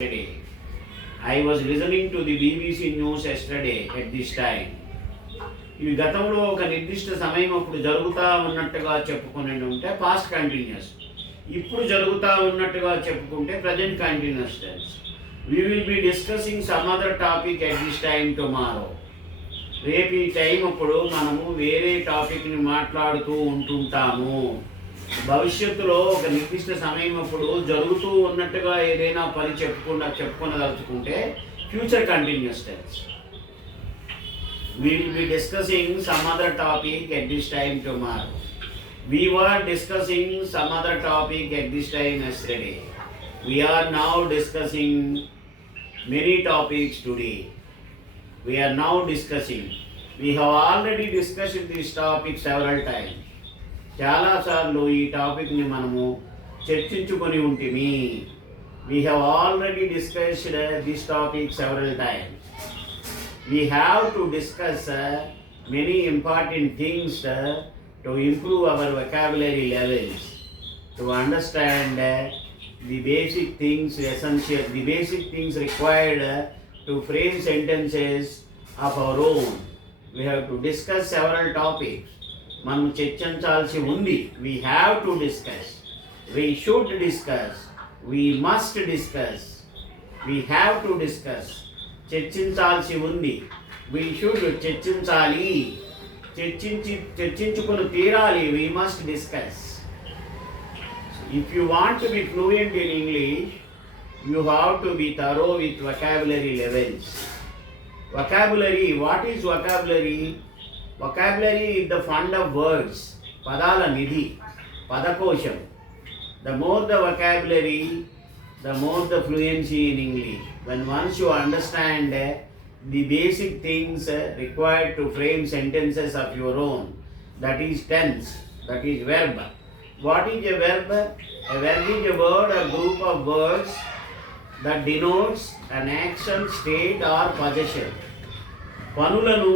Yesterday. I was listening to the BBC news yesterday at this time. ఇవి గతంలో ఒక నిర్దిష్ట సమయం అప్పుడు జరుగుతూ ఉన్నట్టుగా చెప్పుకుని ఉంటే పాస్ట్ కంటిన్యూస్, ఇప్పుడు జరుగుతూ ఉన్నట్టుగా చెప్పుకుంటే present continuous tense. We will be discussing some other topic at this time tomorrow. రేపు ఈ టైం అప్పుడు మనము వేరే టాపిక్ని మాట్లాడుతూ ఉంటుంటాము. భవిష్యత్తులో ఒక నిర్దిష్ట సమయం అప్పుడు జరుగుతూ ఉన్నట్టుగా ఏదైనా పని చెప్పుకునదలుచుకుంటే future continuous tense. We will be discussing some other topic at this time tomorrow. We were discussing some other topic at this time yesterday. We are now discussing many topics today. We are now discussing. We have already discussed this topic several times. చాలాసార్లు ఈ టాపిక్ని మనము చర్చించుకొని ఉంటిమి. We have already discussed this topic several times. We have to discuss many important things to improve our vocabulary levels, to understand the basic things essential, the basic things required to frame sentences of our own. We have to discuss several topics. మనం చర్చించాల్సి ఉంది. We have to discuss. We should discuss. We must discuss. We have to discuss. చర్చించాల్సి ఉంది. We should చర్చించాలి. చర్చించుకుని తీరాలి. We must discuss. If you want to be fluent in English, you have to be thorough with vocabulary levels. Vocabulary, what is vocabulary? Vocabulary is the fund of words. పదాల నిధి, పదకోశం. The more the vocabulary, the more the fluency in English. When once you understand the basic things required to frame sentences of your own, that is tense, that is verb. What is a verb? A verb is a word or group of words that denotes an action, state or possession. పనులను,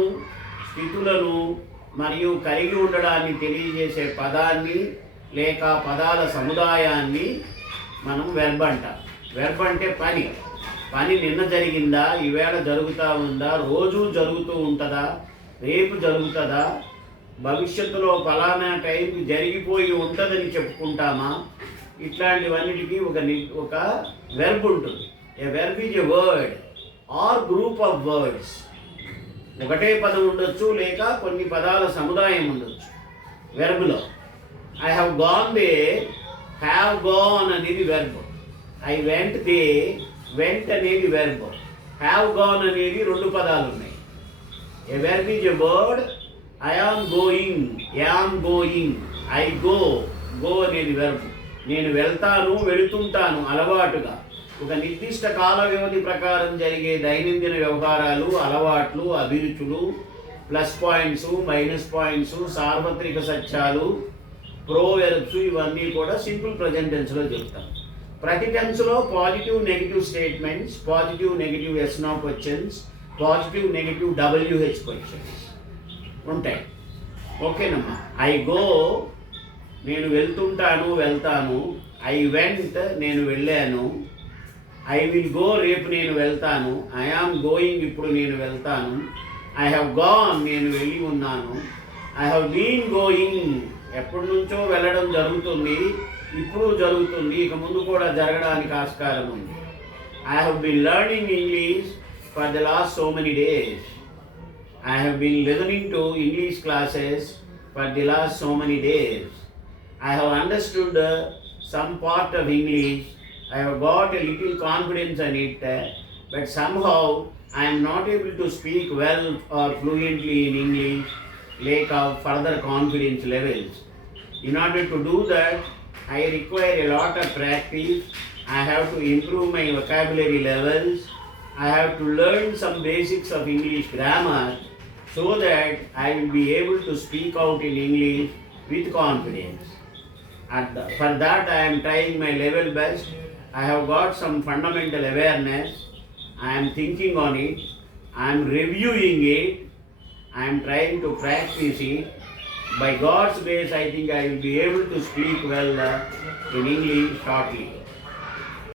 స్థితులను మరియు కలిగి ఉండడాన్ని తెలియజేసే పదాన్ని లేక పదాల సముదాయాన్ని మనం వెర్బ్ అంటాం. వెర్బ్ అంటే పని నిన్న జరిగిందా, ఈవేళ జరుగుతూ ఉందా, రోజు జరుగుతూ ఉంటుందా, రేపు జరుగుతుందా, భవిష్యత్తులో ఫలానా టైంకి జరిగిపోయి ఉంటుందని చెప్పుకుంటామా, ఇట్లాంటివన్నిటికీ ఒక వెర్బ్ ఉంటుంది. A verb is a word or group of words. ఒకటే పదం ఉండొచ్చు, లేక కొన్ని పదాల సముదాయం ఉండొచ్చు వెర్బ్లో. I have gone there, have gone అనేది verb. I went there, went అనేది వెర్బ్. హ్యావ్ గాన్ అనేది రెండు పదాలు ఉన్నాయి. A verb is a word. I am going, am going. I go, go అనేది వెర్బ్. నేను వెళ్తాను, వెళుతుంటాను అలవాటుగా. ఒక నిర్దిష్ట కాల వ్యవధి ప్రకారం జరిగే దైనందిన వ్యవహారాలు, అలవాట్లు, అభిరుచులు, ప్లస్ పాయింట్స్, మైనస్ పాయింట్స్, సార్వత్రిక సత్యాలు, ప్రోవెర్బ్స్, ఇవన్నీ కూడా సింపుల్ ప్రజెంట్ టెన్స్లో చెప్తాం. ప్రతి టెన్స్లో positive negative statements, positive negative yes no questions, positive negative WH questions ఉంటాయి. ఓకేనమ్మా. ఐ గో, నేను వెళ్తుంటాను, వెళ్తాను. ఐ వెంట్, నేను వెళ్ళాను. ఐ విల్ గో, రేపు నేను వెళ్తాను. ఐ ఆమ్ గోయింగ్, ఇప్పుడు నేను వెళ్తాను. ఐ హ్యావ్ గాన్, నేను వెళ్ళి ఉన్నాను. ఐ హ్యావ్ బీన్ గోయింగ్, ఎప్పటి నుంచో వెళ్ళడం జరుగుతుంది, ఇప్పుడు జరుగుతుంది, ఇక ముందు కూడా జరగడానికి ఆస్కారం ఉంది. I have been learning English for the last so many days. I have been listening to English classes for the last so many days. I have understood some part of English. I have got a little confidence in it, but somehow I am not able to speak well or fluently in English, lack of further confidence levels. In order to do that, I require a lot of practice. I have to improve my vocabulary levels. I have to learn some basics of English grammar so that I will be able to speak out in English with confidence. For that I am trying my level best. I have got some fundamental awareness. I am thinking on it. I am reviewing it. I am trying to practice it. By God's grace, I think I will be able to speak well in English shortly.